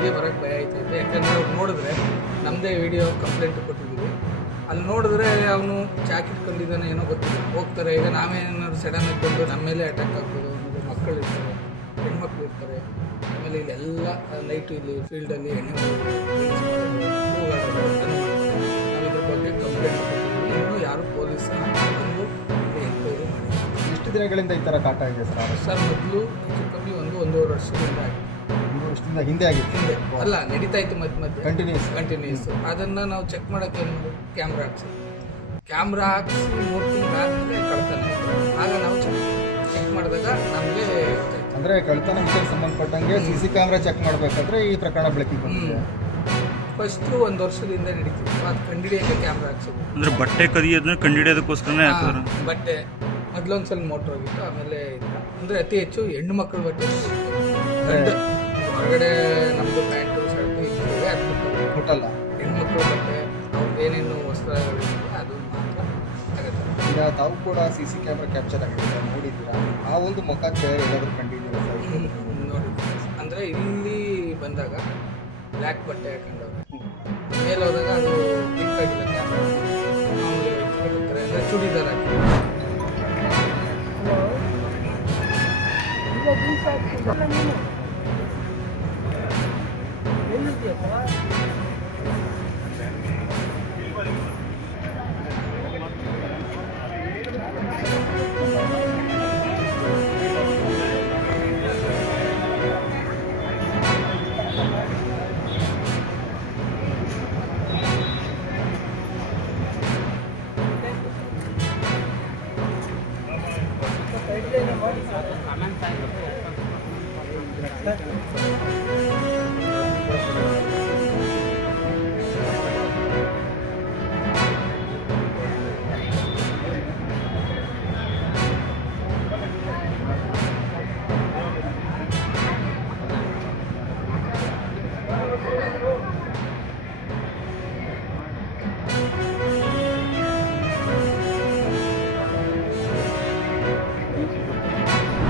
ಆಚೆಗೆ ಬರೋಕ್ಕೆ ಭಯ ಆಯ್ತೈತೆ. ಯಾಕಂದರೆ ಅವ್ರು ನೋಡಿದ್ರೆ ನಮ್ಮದೇ ವಿಡಿಯೋ ಕಂಪ್ಲೇಂಟ್ ಕೊಟ್ಟಿದ್ದೀವಿ. ಅಲ್ಲಿ ನೋಡಿದ್ರೆ ಅವನು ಚಾಕ್ ಇಟ್ಕೊಂಡಿದ್ದಾನೆ ಏನೋ ಗೊತ್ತಿಲ್ಲ, ಹೋಗ್ತಾರೆ. ಈಗ ನಾವೇನಾದ್ರು ಸಡನ್ನಾಗಿ ಬಂದು ನಮ್ಮ ಮೇಲೆ ಅಟ್ಯಾಕ್ ಆಗ್ಬೋದು. ಆಮೇಲೆ ಮಕ್ಕಳು ಇರ್ತಾರೆ, ಹೆಣ್ಮಕ್ಳು ಇರ್ತಾರೆ. ಆಮೇಲೆ ಇಲ್ಲೆಲ್ಲ ನೈಟು ಇಲ್ಲಿ ಫೀಲ್ಡಲ್ಲಿ ಎಣ್ಣೆ ಕೂಗಾಡೋದು ಅದನ್ನು ಮಾಡ್ತಾರೆ. ನಾವು ಇದ್ರ ಬಗ್ಗೆ ಕಂಪ್ಲೇಂಟ್ ಕೊಟ್ಟಿದ್ದೀವಿ. ಇನ್ನೂ ಯಾರು ಪೊಲೀಸ್ ಬಂದು ಎನ್ಕ್ವೈರಿ ಮಾಡಿ. ಎಷ್ಟು ದಿನಗಳಿಂದ ಈ ಥರ ಕಾಟ ಇದೆ ಸರ್? ಮೊದಲು ಕಮ್ಮಿ ಒಂದೂವರೆ ವರ್ಷದಿಂದ ಆಗಿದೆ. 1 ವರ್ಷದಿಂದ ಹಿಂದೆ ಆಗಿತ್ತು. ಅಲ್ಲ, ನಡೀತಾ ಇತ್ತು ಮಧ್ಯೆ ಕಂಟಿನ್ಯೂಸ್. ಅದನ್ನು ನಾವು ಚೆಕ್ ಮಾಡೋಕ್ಕೆ ಏನು ಮಾಡೋದು, ಕ್ಯಾಮ್ರಾ ಹಾಕ್ಸಿ 3 ತಿಂಗಳಾದಮೇಲೆ ಕಳ್ತಾನೆ. ಆಗ ನಾವು ಚೆಕ್ ಮಾಡಿದಾಗ ನಮಗೆ ಅಂದರೆ ಕಳ್ತನ ವಿಷಯಕ್ಕೆ ಸಂಬಂಧಪಟ್ಟಂಗೆ CC ಕ್ಯಾಮ್ರಾ ಚೆಕ್ ಮಾಡಬೇಕಾದ್ರೆ ಈ ಪ್ರಕರಣ ಬೆಳಕಿಗೆ ಬಂದಿದೆ. ಫಸ್ಟು 1 ವರ್ಷದಿಂದ ನಡೀತಿತ್ತು. ಅದು ಕಂಡಿಡಿಯೋಕ್ಕೆ ಕ್ಯಾಮ್ರಾ ಹಾಕ್ಸೋದು. ಅಂದರೆ ಬಟ್ಟೆ ಕದಿಯೋದನ್ನ ಕಂಡಿಡಿಯೋದಕ್ಕೋಸ್ಕರನೇ ಹಾಕಿದ್ರು. ಬಟ್ಟೆ ಮೊದಲೊಂದ್ಸಲ ಮೋಟ್ರ್ ಹೋಗಿತ್ತು, ಆಮೇಲೆ ಇಲ್ಲ. ಅಂದರೆ ಅತಿ ಹೆಚ್ಚು ಹೆಣ್ಣು ಮಕ್ಕಳ ಬಟ್ಟೆ ಹೊರಗಡೆ ನಮ್ಮದು ಪ್ಯಾಂಟು ಶರ್ಟು ಇರ್ತದೆ, ಅದು ಮುಟ್ಟಲ್ಲ. ಹೆಣ್ಮಕ್ಳ ಬಟ್ಟೆ ಅವ್ರದ್ದು ಏನೇನು ವಸ್ತ್ರಗಳಿರ್ತದೆ ಅದು ಮಾತ್ರ ಆಗುತ್ತೆ. ಈಗ ತಾವು ಕೂಡ CC ಕ್ಯಾಮ್ರಾ ಕ್ಯಾಪ್ಚರ್ ಆಗಿದ್ದೀರಾ, ನೋಡಿದ್ದೀರಾ? ಆ ಒಂದು ಮುಖಕ್ಕೆ ಏನಾದರೂ ಕಂಡಿದ್ದೀರಾ ಸರ್? ನೋಡಿದ್ವಿ. ಅಂದರೆ ಇಲ್ಲಿ ಬಂದಾಗ ಬ್ಲ್ಯಾಕ್ ಬಟ್ಟೆ ಹಾಕೊಂಡವ್ರೆ, ಮೇಲೆ ಹೋದಾಗ ಅದು ಕ್ಲಿಕ್ ಆಗಿಲ್ಲ ಕ್ಯಾಮ್ರಾ. ಮಾಮೂಲಿ ಬರ್ತಾರೆ ಅಂದರೆ ಚೂಡಿದಾರ್ ಹಾಕಿ.